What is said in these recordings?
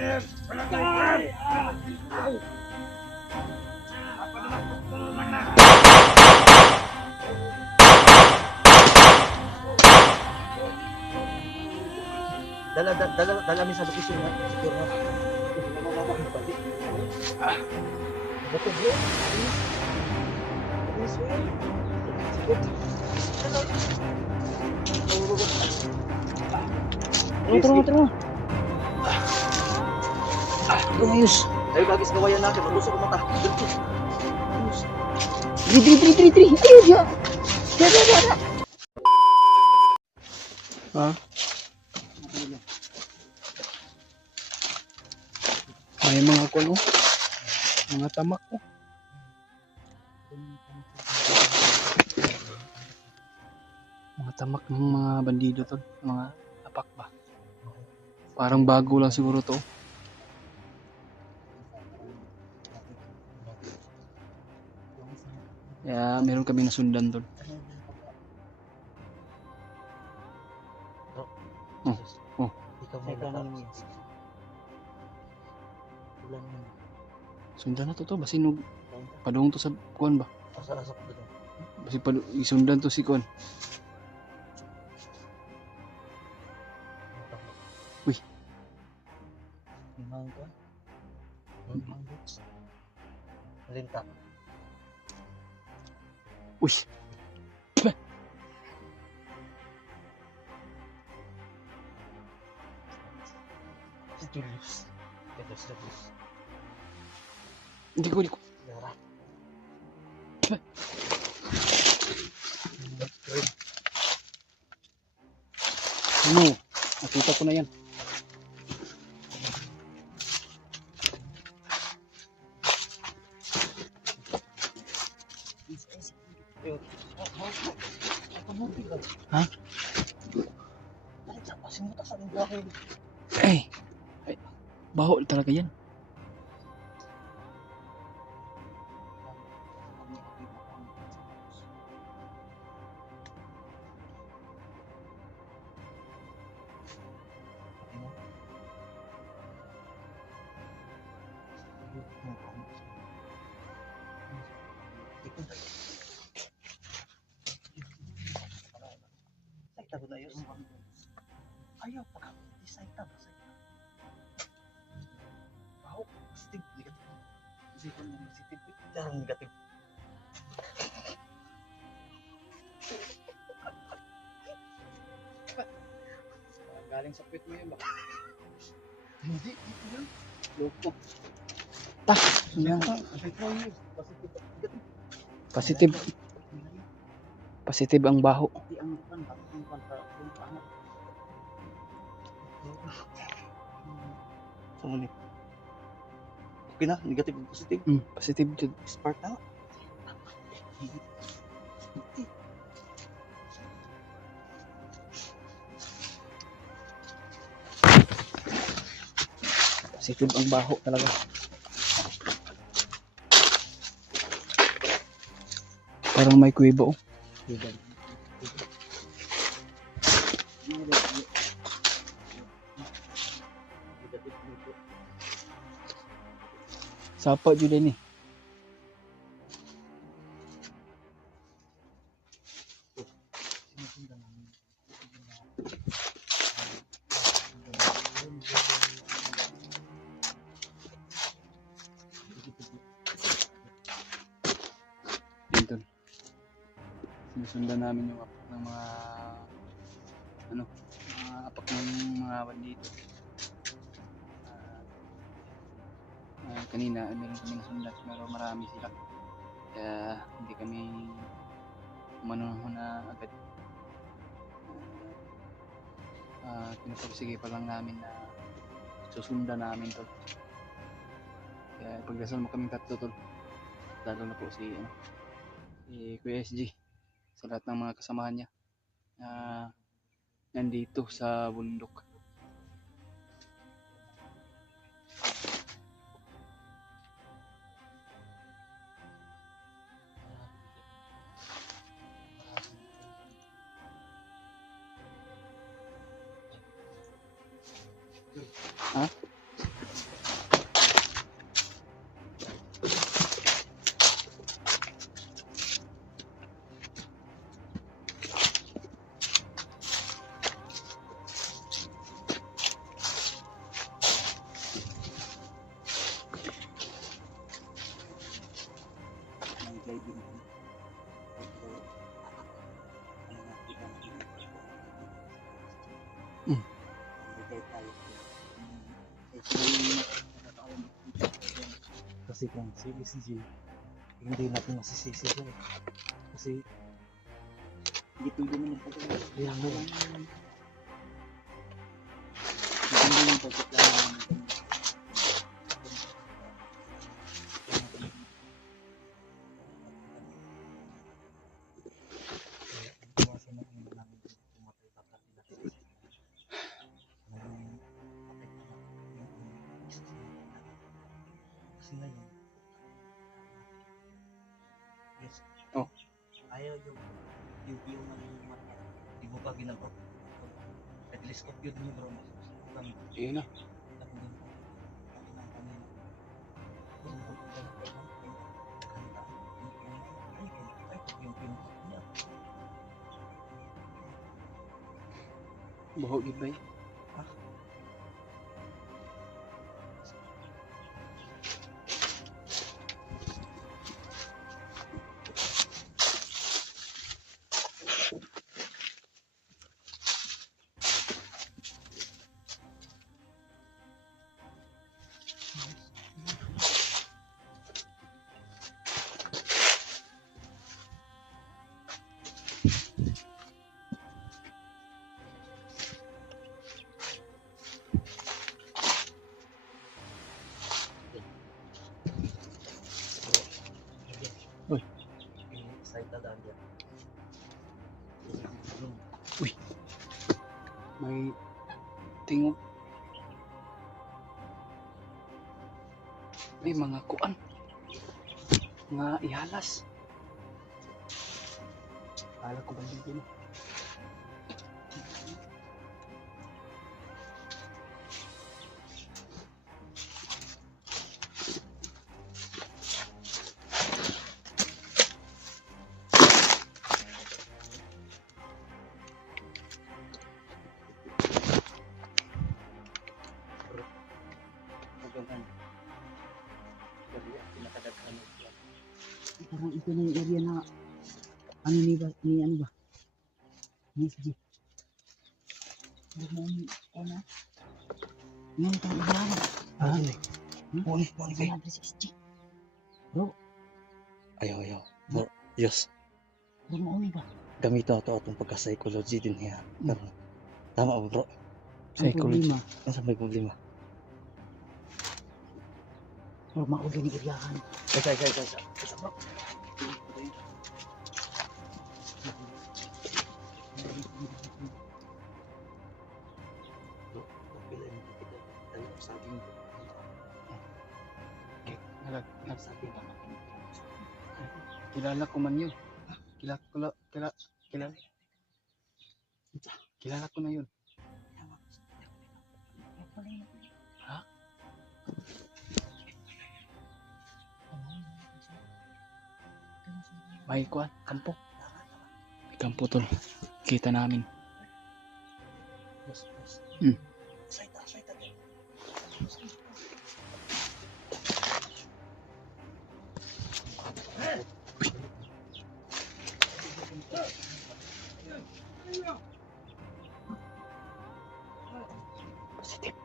Dala mi sa lokasyon na secure na. Bato bro. Tara. Ayos. Ayo bagis kawayan natin, matusok ang mata. Dri. Ayun ya. Dara. Ha? May mga kuno. Mga tamak ko. Mga tamak ng mga bandido to, mga tapak ba. Parang bago lang siguro to. Kaya meron kami nasundan doon. Oh. Sundan na to basinog. Padung to sa kuan ba? Basi isundan to si kuan. Uy. Linta. Uy. Julius. Hindi ko. Ano? Nakita ko na yan. Ha? Ay, baho talaga yan. Ayaw pa ka. Isaita ba sa iyo? Baho, positive, negative. Isipin mo positive, jarang negative. Galing sa pit mo yun ba? Hindi, ito yan. Loko. Yan. Positive. Positive ang baho. Hindi ang paano. Sumuli. Okay na, negative and positive. Positive jud. Spark na. Positive ang baho talaga. Parang may kuweba oh. Sapa jud ni. Dito. Sinusundan namin yung apak ng mga mga apak ng mga bandito. Kanina meron kaming sundan pero marami sila. Kaya hindi kami umano na agad. Pinapagsige pa lang namin na susundan namin to. Kaya pagdasal mo kaming tatlo tol. Lalo na po si Kuya SG sa lahat ng mga kasamahan niya na nandito sa bundok. Ha? guide din ako. Pero, ano na, kita na din ako. Mm. Mag-guide tayo. Eh, sila yung nakakaalam. Kasi kung si hindi natin masisisi siya eh. Kasi hindi pwede naman pagkakala. Kaya mo. Hindi naman pagkakala naman. Iwasan na naman namin pumatay baka pinatay. Kasi ngayon, yes. Oh. Ayaw yung view ng mata. Di mo pa ginagawa. At least of yun mo bro. Yun na. Buhok gid ba eh? Uy. Excited agad. May tingog. May mga kuan. Mga ihalas. Kala ko ba hindi mo? Magandang. Kasi pinakadaghan ng siya. Parang ito na yung area na ano ni ba? Ni sige. Ano na? Ngayon itong area na. Ah, Muni kayo. 160. ayaw. Yes. Bro mo ba? Gamitin ito atong pagka-psychology din niya. Pero, tama ba bro? Ang problema, Nasa may problema. bro mauli ni area-han. Kaya bro. Kilala ko man yun. Kilala ko na yun. Ha? May kuan, kampo. May kampo tol. Kita namin. Yes. Hmm. Excited. Positive.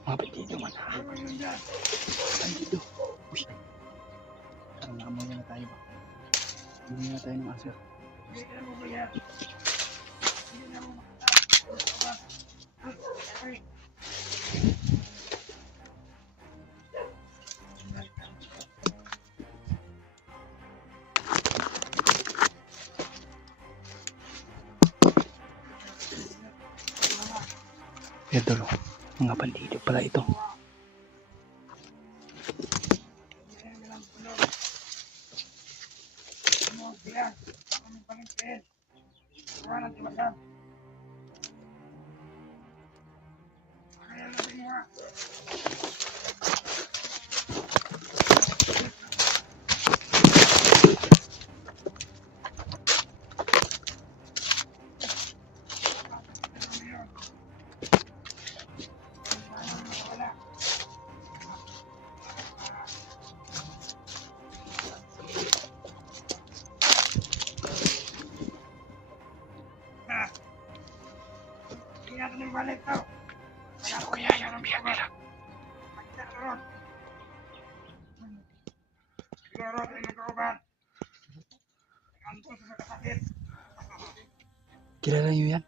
Mga bandido man ha. Bandido. Uy. Parang nakamoy na tayo ba? Hindi na tayo ng aso. Idol, mga bandido pala ito. Sino kaya yun ang biyak nila? Kilala niyo yan?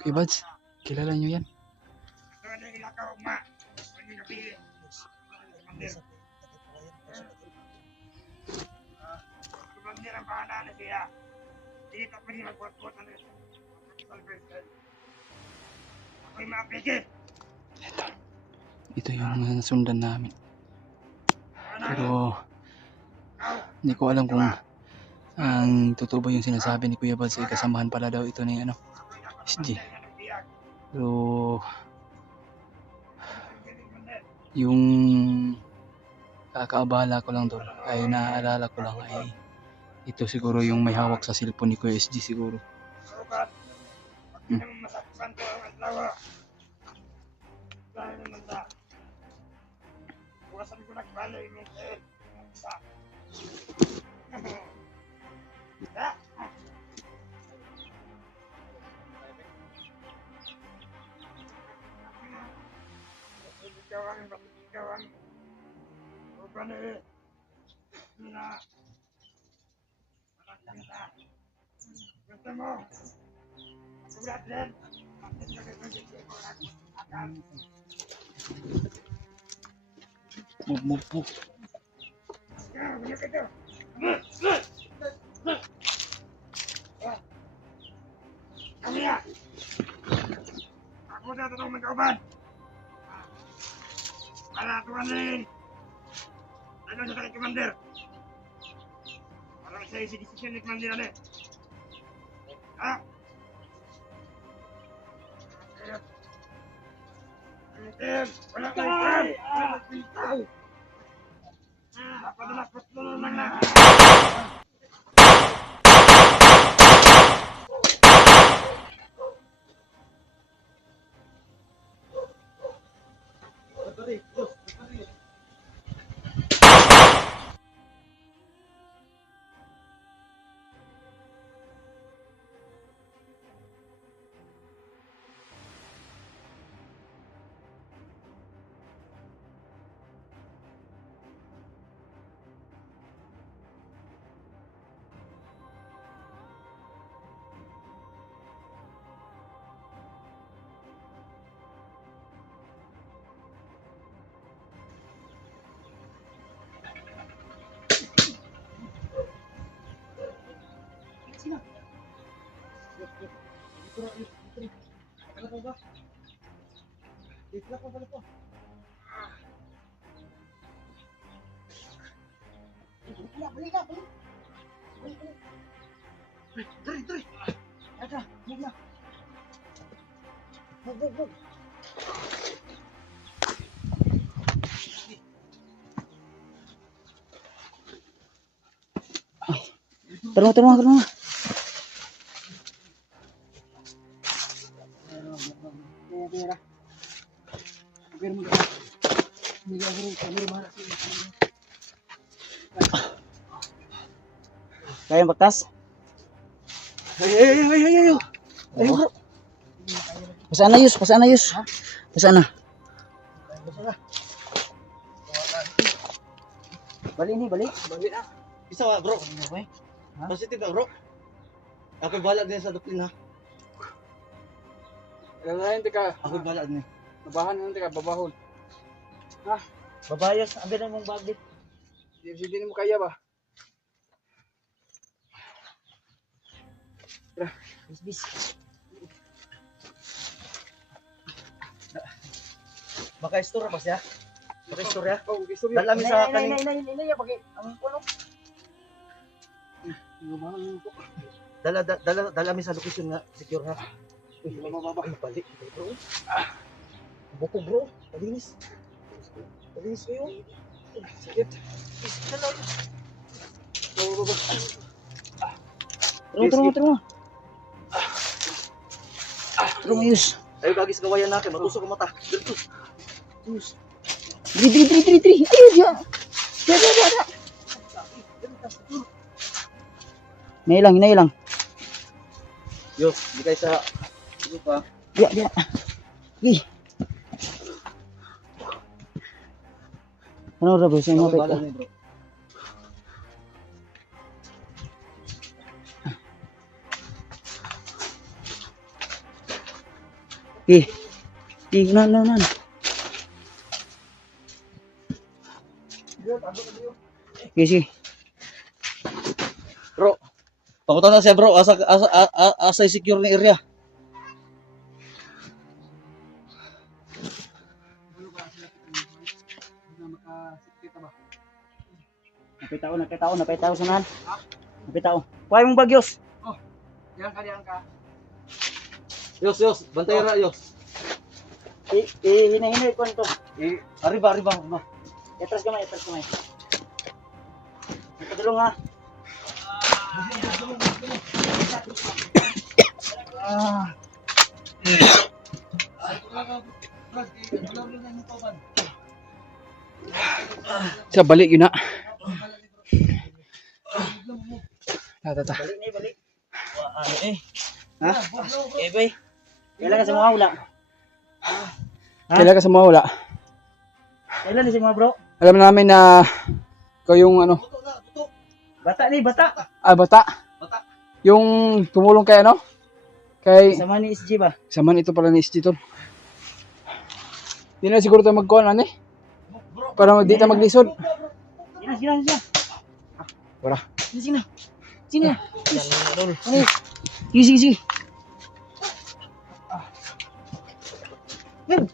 Kuya Buds, kilala niyo yan? Ito yung nasundan namin. Pero hindi ko alam kung ang totoo ba yung sinasabi ni Kuya Buds ay kasamahan pala daw ito ni SG. Pero yung kakaabala ko lang doon ay naaalala ko lang ay ito siguro yung may hawak sa cellphone ni Kuya SG siguro. Move. Ako na ito magkauban. Para tuwan rin. Ano sa kay Commander? Para sa isi decision ni Commander ano? Ha? Wala ka rin. Padala ko lang na. Turun. Kaya baktas? Ayo. Ayo bro. Pasana Yus. Pasana. Balik. Balik na. Isa wa bro. Okay. Ha? Positive na bro. Ako bahala din sa doktrina. Alam na yun, tika. Ako bahala din. Nabahan na tika, babahon. Babayos, ang ganda mong bagdit. Hindi mo kaya ba? Bis. Baka istorya ba siya? Baka istorya? Oh, gusto mo. Dala mi sa kaning Inay, pagi ang kulo. dala mi sa location nga secure ha. Uy, mababa. Balik bro. Buko bro. Palinis kayo. Sakit. Turun. Turun Yus. Ayo gagis kawayan natin, matusok ang mata. Dito. Diri. Ayo dia. Inay lang. Yo, di kayo sa ano pa? Diya, diya. Ih. Ano ra bro? Sa mga pito. Ih. Ih, nan. Sige. Bro, pangutan na siya bro, asa secure na area. Napitaw sunan. Napitaw. Kuhay mong bagyos. Diyan ka. Yos, bantay ra yos. Hinahinay ko nito. Arriba. Etras kamay. Patulong ha. Siya balik yun na. Tata. Balik. Ha? Boy. Kailan ka sa mga wala? Kailan ka sa mga wala? Kailan si mga bro? Alam namin na ikaw yung ano, Bata. bata. Yung tumulong kay ano? Kay Sama ni SG ba? saman ito pala ni SG tol. Di na siguro tayo magkuhan ano eh. Para di tayo maglisod. Sina. Wala. Sina. Sige. Yun.